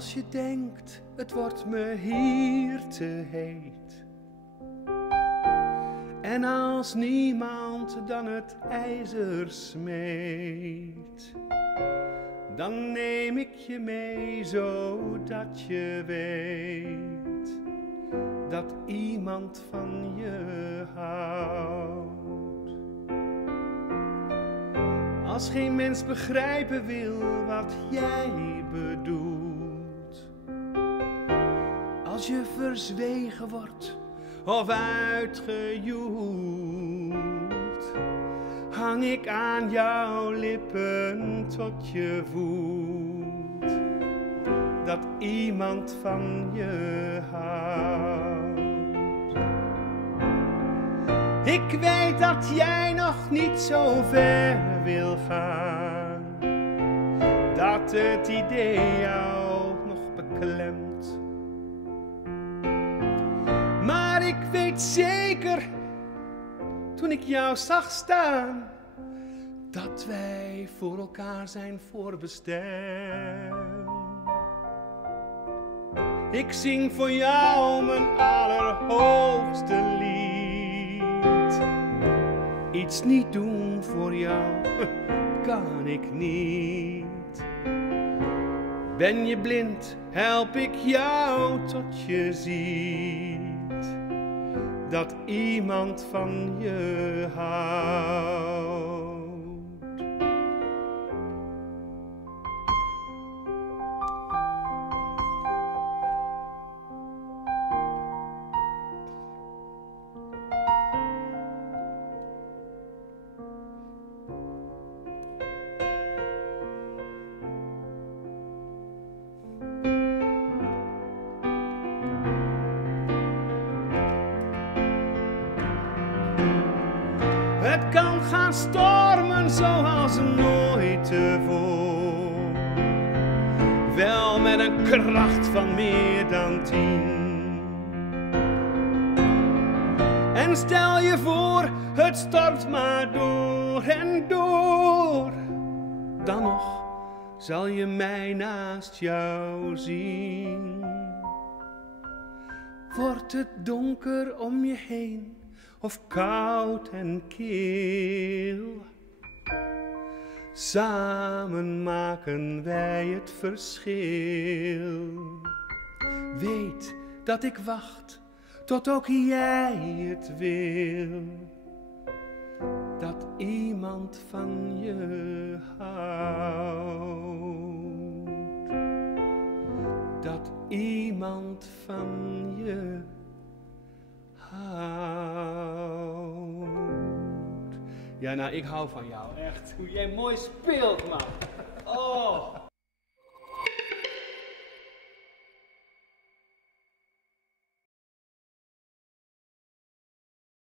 Als je denkt, het wordt me hier te heet. En als niemand dan het ijzer smeet, dan neem ik je mee zodat je weet dat iemand van je houdt. Als geen mens begrijpen wil wat jij bedoelt, als je verzwegen wordt of uitgejoeld, hang ik aan jouw lippen tot je voelt dat iemand van je houdt. Ik weet dat jij nog niet zo ver wil gaan, dat het idee jou nog beklemt. Maar ik weet zeker, toen ik jou zag staan, dat wij voor elkaar zijn voorbestemd. Ik zing voor jou mijn allerhoogste lied. Iets niet doen voor jou kan ik niet. Ben je blind, help ik jou tot je ziet dat iemand van je houdt. Het kan gaan stormen zoals nooit tevoren, wel met een kracht van meer dan 10. En stel je voor, het stormt maar door en door, dan nog zal je mij naast jou zien. Wordt het donker om je heen of koud en kil, samen maken wij het verschil. Weet dat ik wacht tot ook jij het wil, dat iemand van je houdt, dat iemand van je houdt. Ja, nou, ik hou van jou, echt. Hoe jij mooi speelt, man. Oh.